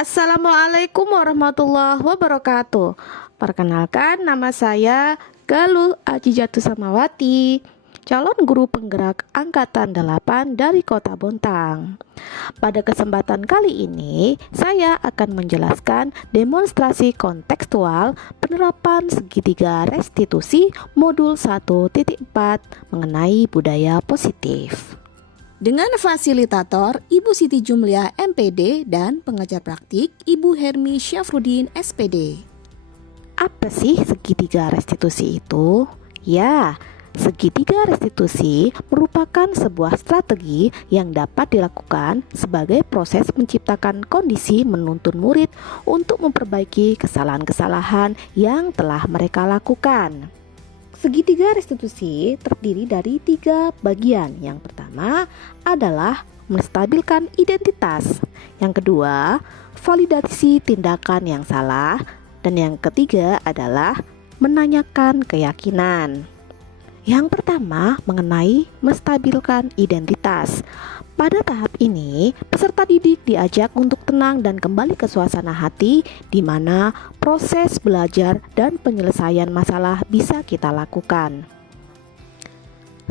Assalamualaikum warahmatullahi wabarakatuh. Perkenalkan, nama saya Galuh Ajijatu Samawati, calon guru penggerak Angkatan 8 dari Kota Bontang. Pada kesempatan kali ini, saya akan menjelaskan demonstrasi kontekstual penerapan segitiga restitusi modul 1.4 mengenai budaya positif. Dengan fasilitator Ibu Siti Jumliah MPD dan pengajar praktik Ibu Hermi Syafruddin SPD. Apa sih segitiga restitusi itu? Ya, segitiga restitusi merupakan sebuah strategi yang dapat dilakukan sebagai proses menciptakan kondisi menuntun murid untuk memperbaiki kesalahan-kesalahan yang telah mereka lakukan. Segitiga restitusi terdiri dari 3 bagian. Yang pertama adalah menstabilkan identitas. Yang kedua, validasi tindakan yang salah. Dan yang ketiga adalah menanyakan keyakinan. Yang pertama mengenai menstabilkan identitas. Pada tahap ini, peserta didik diajak untuk tenang dan kembali ke suasana hati di mana proses belajar dan penyelesaian masalah bisa kita lakukan.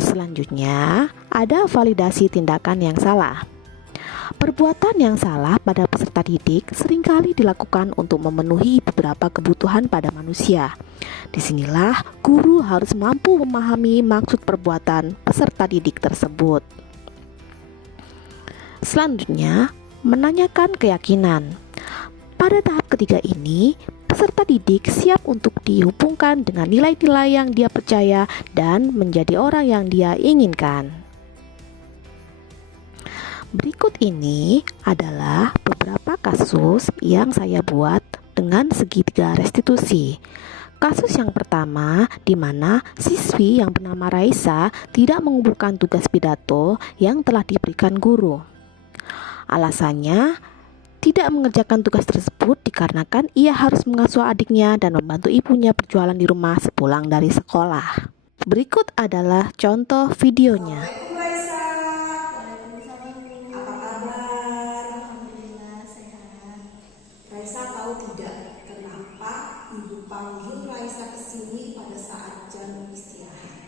Selanjutnya, ada validasi tindakan yang salah. Perbuatan yang salah pada peserta didik seringkali dilakukan untuk memenuhi beberapa kebutuhan pada manusia. Disinilah guru harus mampu memahami maksud perbuatan peserta didik tersebut. Selanjutnya, menanyakan keyakinan. Pada tahap ketiga ini, peserta didik siap untuk dihubungkan dengan nilai-nilai yang dia percaya dan menjadi orang yang dia inginkan. Berikut ini adalah beberapa kasus yang saya buat dengan segitiga restitusi. Kasus yang pertama, di mana siswi yang bernama Raisa tidak mengumpulkan tugas pidato yang telah diberikan guru. Alasannya, tidak mengerjakan tugas tersebut dikarenakan ia harus mengasuh adiknya dan membantu ibunya berjualan di rumah sepulang dari sekolah. Berikut adalah contoh videonya. Assalamualaikum Raisa. Waalaikumsalam. Apa kabar? Alhamdulillah sehat. Raisa tahu tidak kenapa ibu panggil Raisa ke sini pada saat jam istirahat?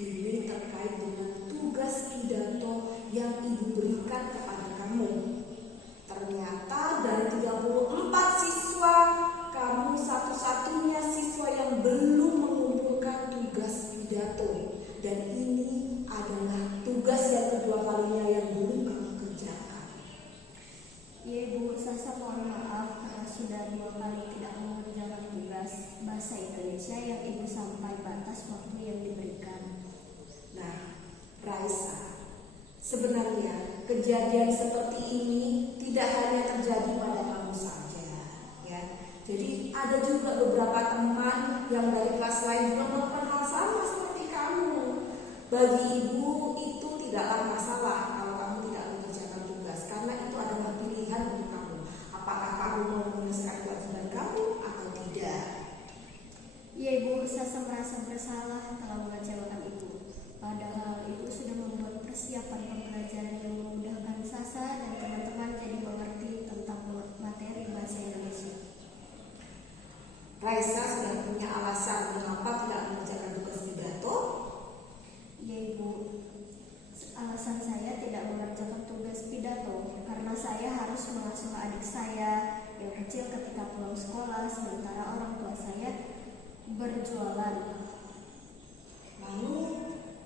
Ini terkait dengan tugas pidato yang ibu berikan kepada kamu. Ternyata dari 34 siswa, kamu satu-satunya siswa yang belum mengumpulkan tugas pidato. Dan ini adalah tugas yang kedua kalinya yang belum kamu kerjakan. Ya Ibu, saya mohon maaf karena sudah 2 kali tidak mengerjakan tugas bahasa Indonesia yang Ibu sampai batas waktu yang diberikan. Nah, Raisa, sebenarnya kejadian seperti ini tidak hanya terjadi pada kamu saja, ya. Jadi ada juga beberapa teman yang dari kelas lain juga melakukan hal sama seperti kamu. Bagi ibu itu tidaklah masalah kalau kamu tidak mengerjakan tugas, karena itu adalah pilihan untuk kamu. Apakah kamu mau menyelesaikan kewajiban kamu atau tidak? Ya Ibu, saya merasa bersalah telah mengecewakan Ibu. Padahal Ibu sudah membuat persiapan pembelajaran yang memudahkan Sasa dan teman-teman jadi mengerti tentang materi bahasa Indonesia. Raisa sudah punya alasan mengapa tidak mengerjakan tugas pidato? Ya Ibu, alasan saya tidak mengerjakan tugas pidato karena saya harus mengasuh adik saya yang kecil ketika pulang sekolah, sementara orang tua saya berjualan. Lalu,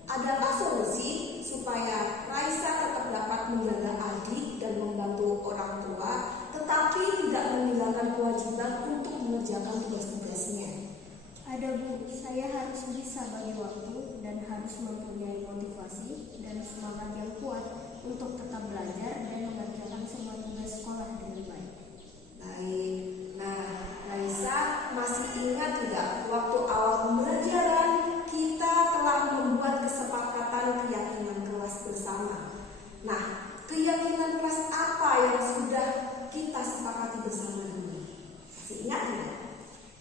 adakah solusi supaya Raisa tetap dapat menjaga adik dan membantu orang tua, tetapi tidak meninggalkan kewajiban untuk mengerjakan tugas-tugasnya? Ada Bu, saya harus bisa bagi waktu dan harus mempunyai motivasi dan semangat yang kuat untuk tetap belajar dan mengerjakan semua tugas sekolah dengan baik. Baik, nah Raisa masih ingat tidak waktu awal pembelajaran kita telah membuat kesepakatan keyakinan kelas bersama. Nah, keyakinan kelas apa yang sudah kita sepakati bersama dulu? Masih ingat tidak?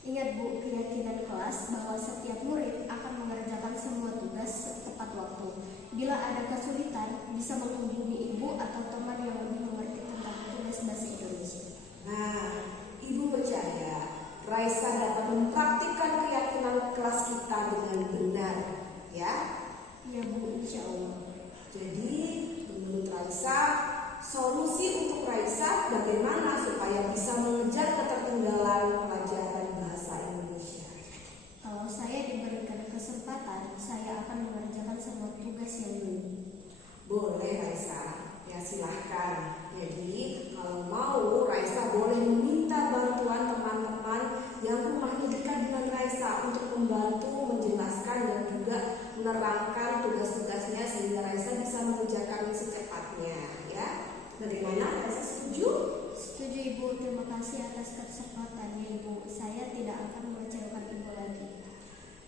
Ingat Bu, keyakinan kelas bahwa setiap murid akan mengerjakan semua tugas tepat waktu. Bila ada kesulitan, bisa menghubungi ibu atau teman yang lebih mengerti tentang tugas bahasa Indonesia. Nah, Raisa dapat mempraktikkan keyakinan kelas kita dengan benar, ya. Ya Bu, insya Allah. Jadi menurut Raisa, solusi untuk Raisa bagaimana supaya bisa mengejar ketertinggalan pelajaran bahasa Indonesia? Kalau saya diberikan kesempatan, saya akan mengerjakan semua tugas yang ini. Boleh Raisa, ya silahkan. Jadi kalau mau Raisa boleh meminta bantuan teman-teman yang rumahnya dekat dengan Raisa untuk membantu menjelaskan dan juga menerangkan tugas-tugasnya sehingga Raisa bisa mengerjakan secepatnya, ya. Bagaimana? Raisa setuju? Setuju Ibu, terima kasih atas kesempatannya Ibu. Saya tidak akan mengecewakan Ibu lagi.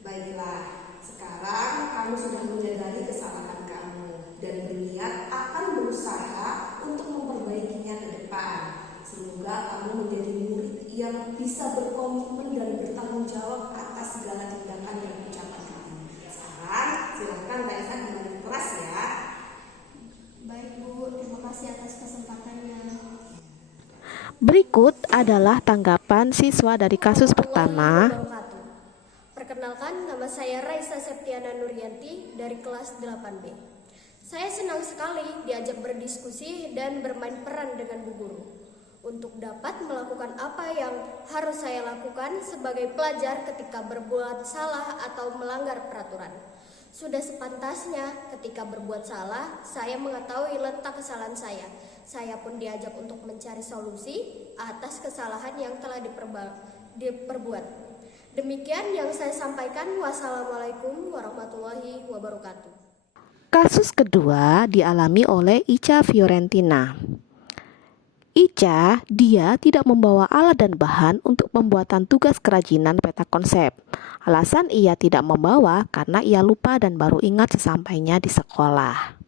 Baiklah, sekarang kamu sudah menyadari kesalahan kamu dan berniat akan berusaha untuk memperbaikinya ke depan. Semoga kamu menjadi murid yang bisa berkomitmen dan bertanggung jawab atas segala tindakan dan ucapan kamu. Sekarang silakan Raisa kembali ke kelas ya. Baik Bu, terima kasih atas kesempatannya. Berikut adalah tanggapan siswa dari kasus pertama. Perkenalkan, nama saya Raisa Septiana Nuryanti dari kelas 8B. Saya senang sekali diajak berdiskusi dan bermain peran dengan Bu Guru untuk dapat melakukan apa yang harus saya lakukan sebagai pelajar ketika berbuat salah atau melanggar peraturan. Sudah sepantasnya ketika berbuat salah, saya mengetahui letak kesalahan saya. Saya pun diajak untuk mencari solusi atas kesalahan yang telah diperbuat. Demikian yang saya sampaikan. Wassalamualaikum warahmatullahi wabarakatuh. Kasus kedua dialami oleh Ica Fiorentina. Ica, dia tidak membawa alat dan bahan untuk pembuatan tugas kerajinan peta konsep. Alasan ia tidak membawa karena ia lupa dan baru ingat sesampainya di sekolah.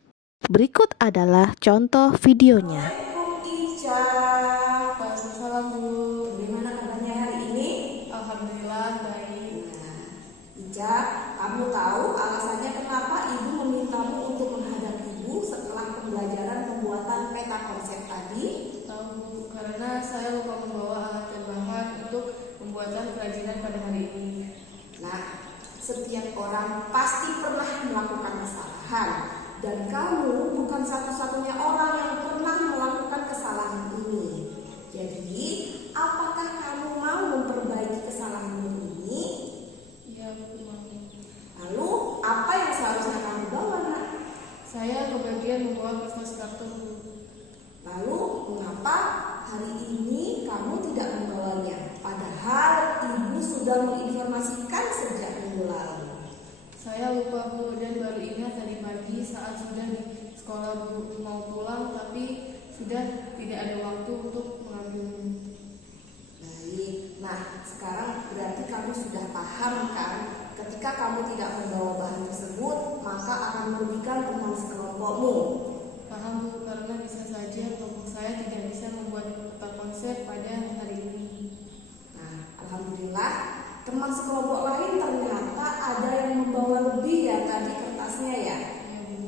Berikut adalah contoh videonya. Assalamualaikum Ica. Waalaikumsalam Bu. Bagaimana kabarnya hari ini? Alhamdulillah baik. Ica, kamu tahu alasannya kenapa ibu memintamu untuk menghadap ibu setelah pembelajaran pembuatan peta konsep tadi? Tahu Bu, karena saya lupa membawa alat dan bahan untuk pembuatan kerajinan pada hari ini. Nah, setiap orang pasti pernah melakukan kesalahan dan kamu bukan satu-satunya orang yang pernah melakukan kesalahan ini. Jadi, apakah kamu mau memperbaiki kesalahanmu ini? Iya Bu, mau. Lalu, apa yang seharusnya kamu bawa, nak? Saya kebagian membawa kertas kartu Bu. Lalu, mengapa hari ini kamu tidak membawanya? Padahal ibu sudah menginformasikan sejak minggu lalu. Saya lupa Bu dan baru ingat tadi pagi saat sudah di sekolah Bu mau pulang tapi sudah tidak ada waktu untuk mengambilnya. Baik, nah sekarang berarti kamu sudah paham kan? Ketika kamu tidak membawa bahan tersebut, maka akan merugikan teman sekelompokmu. Paham Bu, karena bisa saja kelompok saya tidak bisa membuat peta konsep pada hari ini. Nah, alhamdulillah teman sekelompok lain ternyata ada yang membawa lebih ya tadi kertasnya ya. Iya Bu.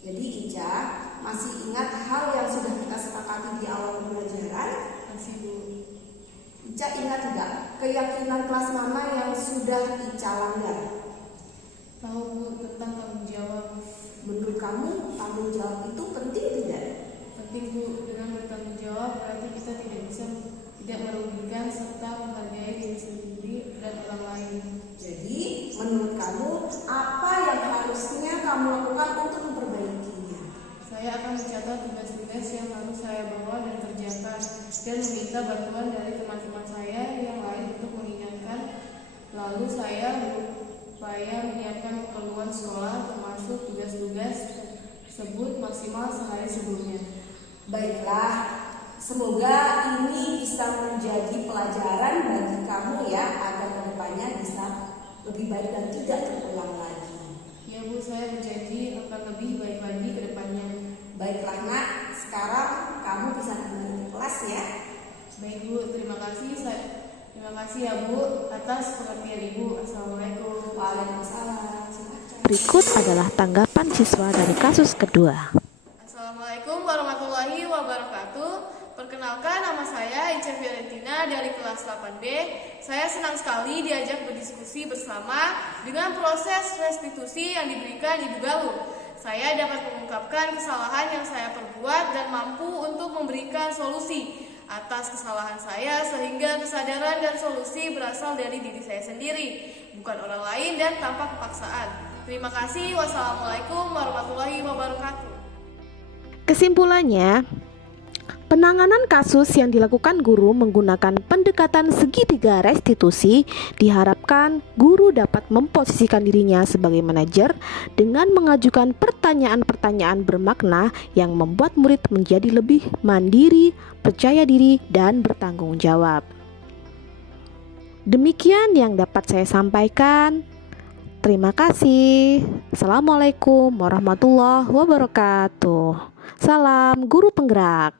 Jadi Ica masih ingat hal yang sudah kita sepakati di awal pembelajaran? Masih Bu. Ica ingat tidak keyakinan kelas mana yang sudah Ica langgar? Tahu Bu tentang tanggung jawab. Menurut kamu tanggung jawab itu penting tidak? Penting Bu, dengan bertanggung jawab berarti kita tidak merugikan serta menghargai diri sendiri dan orang lain. Jadi menurut kamu apa yang harusnya kamu lakukan untuk memperbaikinya? Saya akan mencatat tugas-tugas yang harus saya bawa dan kerjakan dan meminta bantuan dari teman-teman saya yang lain untuk mengingatkan. Lalu saya berupaya menyiapkan keperluan sekolah termasuk tugas-tugas tersebut maksimal sehari sebelumnya. Baiklah, semoga ini bisa menjadi pelajaran bagi kamu ya agar kedepannya bisa lebih baik dan tidak terulang lagi. Ya Bu, saya berjanji akan lebih baik lagi ke depannya. Baiklah nak, sekarang kamu bisa kembali ke kelas ya. Baik Bu, terima kasih ya Bu atas pengertian Ibu. Assalamualaikum. Waalaikumsalam. Silakan. Berikut adalah tanggapan siswa dari kasus kedua. Assalamualaikum warahmatullahi wabarakatuh. Perkenalkan, nama saya Ica Fiorentina dari kelas 8B, saya senang sekali diajak berdiskusi bersama dengan proses restitusi yang diberikan Ibu Galuh. Saya dapat mengungkapkan kesalahan yang saya perbuat dan mampu untuk memberikan solusi atas kesalahan saya sehingga kesadaran dan solusi berasal dari diri saya sendiri, bukan orang lain dan tanpa kepaksaan. Terima kasih. Wassalamualaikum warahmatullahi wabarakatuh. Kesimpulannya, penanganan kasus yang dilakukan guru menggunakan pendekatan segitiga restitusi diharapkan guru dapat memposisikan dirinya sebagai manajer dengan mengajukan pertanyaan-pertanyaan bermakna yang membuat murid menjadi lebih mandiri, percaya diri, dan bertanggung jawab. Demikian yang dapat saya sampaikan. Terima kasih. Assalamualaikum warahmatullahi wabarakatuh. Salam guru penggerak.